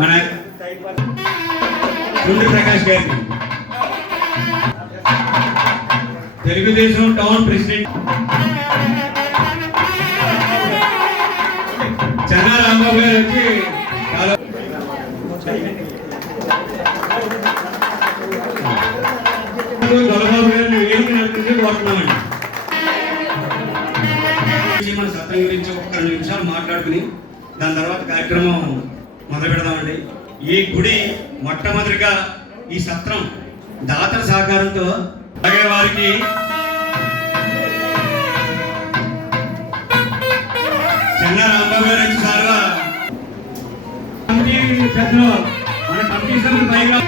మన గుండు ప్రకాష్ గారిని తెలుగుదేశం టౌన్ ప్రెసిడెంట్ చెన్నా రాంబాబు గారు వచ్చి దొలబాబు గారిని వేదిక నడిపించి కోరుతున్నామండి. మన సత్యం గురించి ఒక 2 నిమిషాలు మాట్లాడుకుని దాని తర్వాత కార్యక్రమం మొదలు పెడదామండి. ఈ గుడి మొట్టమొదటిగా ఈ సత్రం దాతల సహకారంతో అలాగే వారికి చెన్నా రాంబాబు గారు వచ్చి సార్గా కమిటీ పెద్దలు మన కమిటీ సభ్యులు పైగా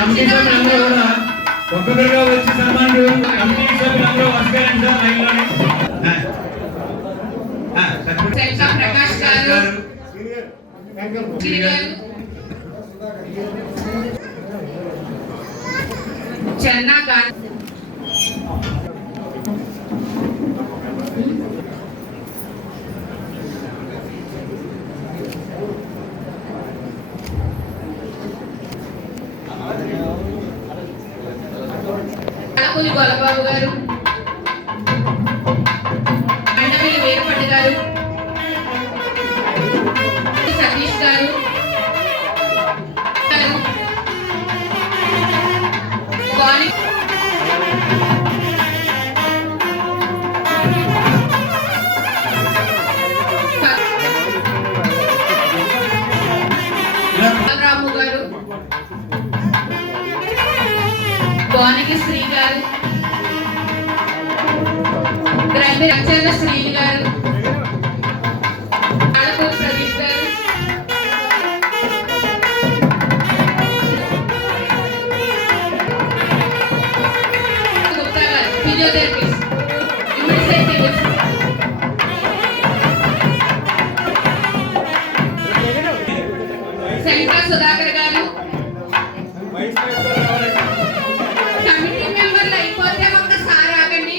కమిటీ సభ్యులందరూ కూడా ఒక్కొక్కరుగా వచ్చి సన్మానులు కమిటీ సభ్యులందరూ వస్తారండి సార్ లైన్లోనే. ప్రకాష్ గారు చెన్నా గారు గొల్లబాబు గారు అండవెల్లి వీరపల్లి గారు సతీష్ గారు రాము గారు బానికి శ్రీ గారు రచన శ్రీని గారు ఆడపూర్ ప్రదీప్ గారు గుప్తా గారు ఫిజియోథెరపిస్ట్ శంకర్ సుధాకర్ గారు కమిటీ మెంబర్లు అయిపోతే ఒక్కసారి ఆగండి.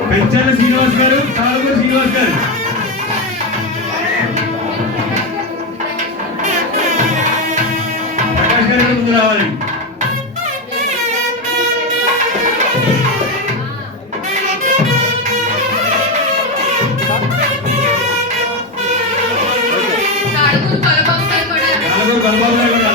కంచెల శ్రీనివాస్ గారు తాళూరు శ్రీనివాస్ గారు ప్రకాష్ గారు ముందు రావాలండి. గొల్లబాబు గారు కూడా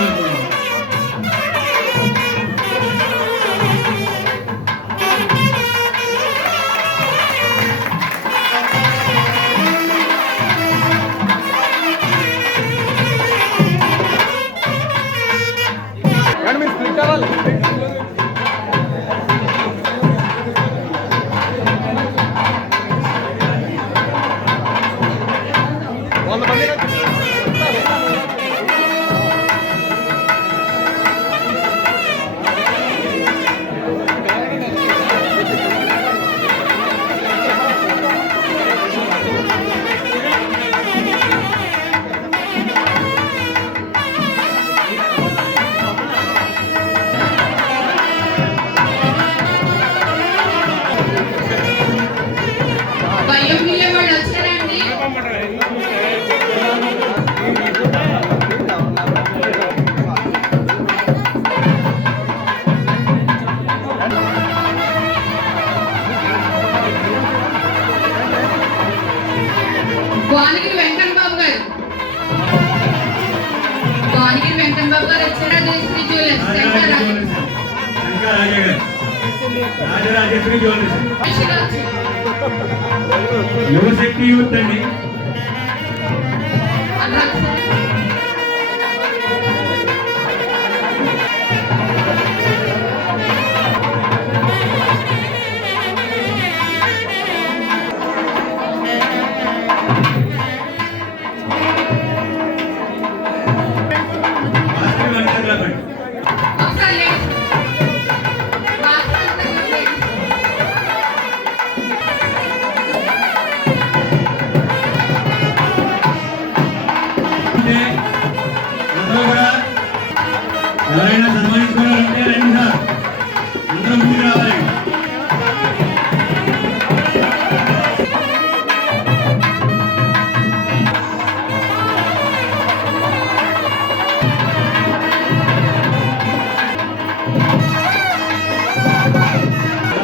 రాజరాజేశ్వరి జ్యువెలర్స్, ఐశ్వర్య యువశక్తి యూత్ అండి, అనురాగ్ సార్ భాస్కర్ వనితల బండి, ఒకసారి లేండి. భాస్కర్ లేండి. అంటే అందరూ కూడా ఎవరైనా సన్మానించుకోవాలంటే రండి సార్, అందరూ ముందుకు రావాలి.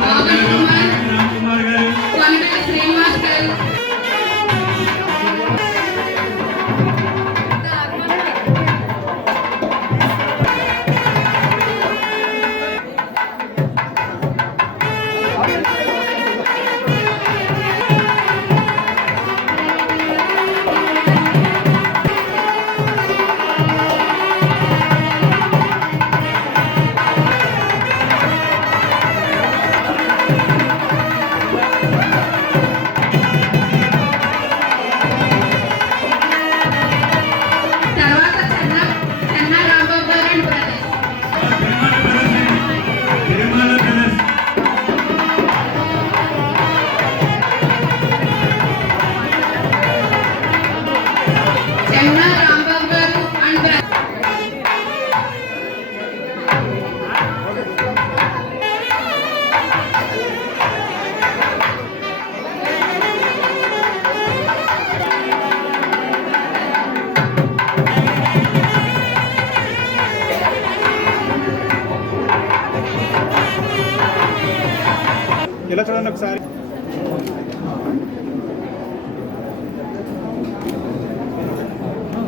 మోహన్ కుమార్, రామ్ కుమార్ గారు, కొనగంటి శ్రీనివాస్ గారు, తర్వాత చెన్న రాంబాబు గారు అండ్ బ్రదర్స్. తిరుమల బ్రదర్స్, చెన్న రాంబాబు గారు అండ్ బ్రదర్స్. ఇలా చూడండి ఒకసారి.